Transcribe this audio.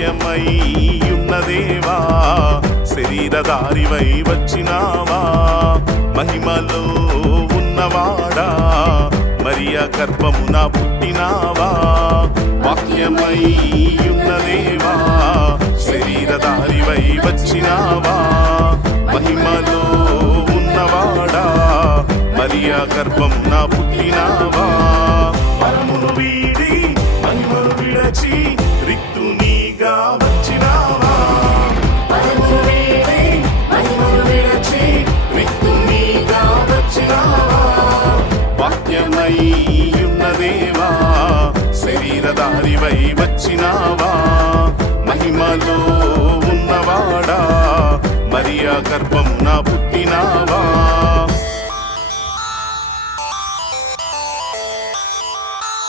వాక్యమై ఉన్నదేవా శరీరధారివై వచ్చినావా మహిమలో ఉన్నవాడా మరియా గర్భమున పుట్టినావా వాక్యమై ఉన్నదేవా శరీరధారివై వచ్చినావా మహిమలో ఉన్నవాడా మరియా గర్భమున పుట్టినావా పరమును వీడి మహిమను విడచి రిక్తునిగా వచ్చినావా పరమును వీడి మహిమను విడచి రిక్తునిగా వచ్చినావా వాక్యమై ఉన్నదేవా శరీరధారివై వచ్చినావా మహిమలో ఉన్నవాడా మరియా గర్భమున పుట్టినావా